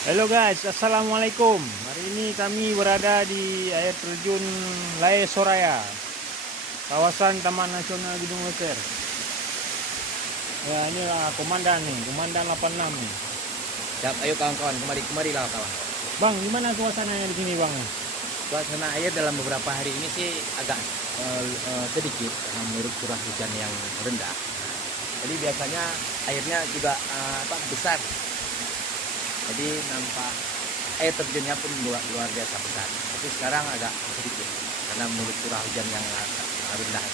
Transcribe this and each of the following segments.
Halo guys, assalamualaikum. Hari ini kami berada di air terjun Lae Soraya, kawasan Taman Nasional Gunung Leser. Ya, inilah komandan nih, komandan 86 nih. Siap, ayo kawan-kawan, kemari lah kawan. Bang, gimana suasananya di sini bang? Suasana air dalam beberapa hari ini sih agak sedikit karena menurut curah hujan yang rendah. Jadi biasanya airnya juga besar. Jadi nampak air terjunnya pun luar biasa besar. Tapi sekarang agak sedikit karena menurut curah hujan yang rendah.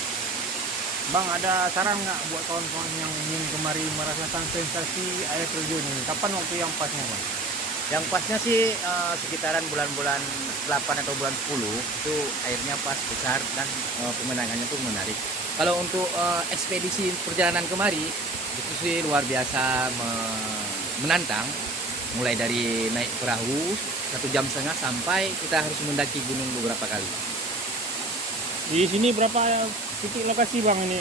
Bang, ada saran nggak buat kawan-kawan yang ingin kemari merasakan sensasi air terjun ini? Kapan waktu yang pasnya bang? Yang pasnya sih sekitaran bulan-bulan 8 atau bulan 10 itu airnya pas besar dan pemandangannya tuh menarik. Kalau untuk ekspedisi perjalanan kemari itu sih luar biasa menantang. Mulai dari naik perahu 1,5 jam sampai kita harus mendaki gunung beberapa kali. Di sini berapa titik lokasi bang ini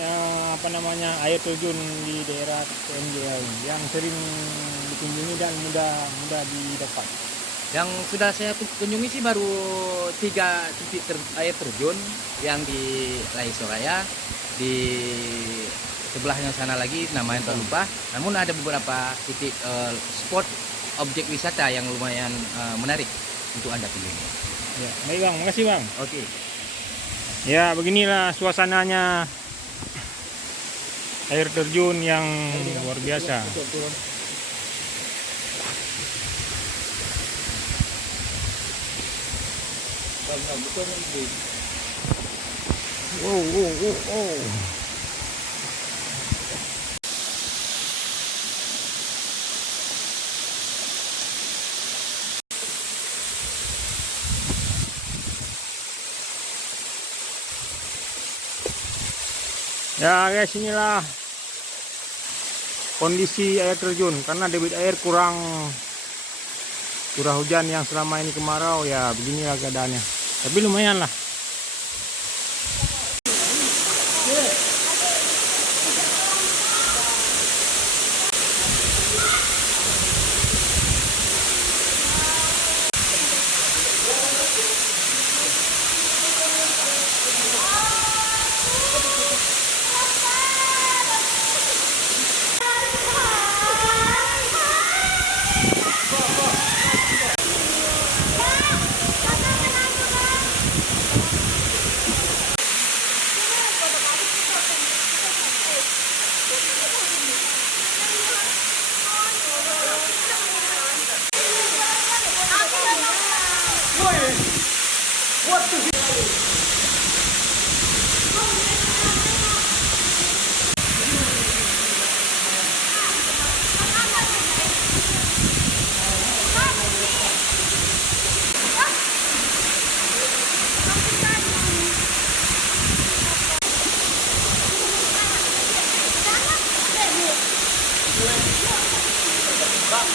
air terjun di daerah TMJL yang sering dikunjungi dan mudah didapat? Yang sudah saya kunjungi sih baru 3 titik air terjun yang di Lae Soraya, di sebelahnya sana lagi namanya lupa. Namun ada beberapa titik spot objek wisata yang lumayan menarik untuk Anda kunjungi. Ya, baik bang, makasih bang. Oke. Ya, beginilah suasananya air terjun yang luar biasa. Oh. Ya guys, inilah kondisi air terjun karena debit air kurang, curah hujan yang selama ini kemarau, ya beginilah keadaannya. Tapi lumayan lah. Bang,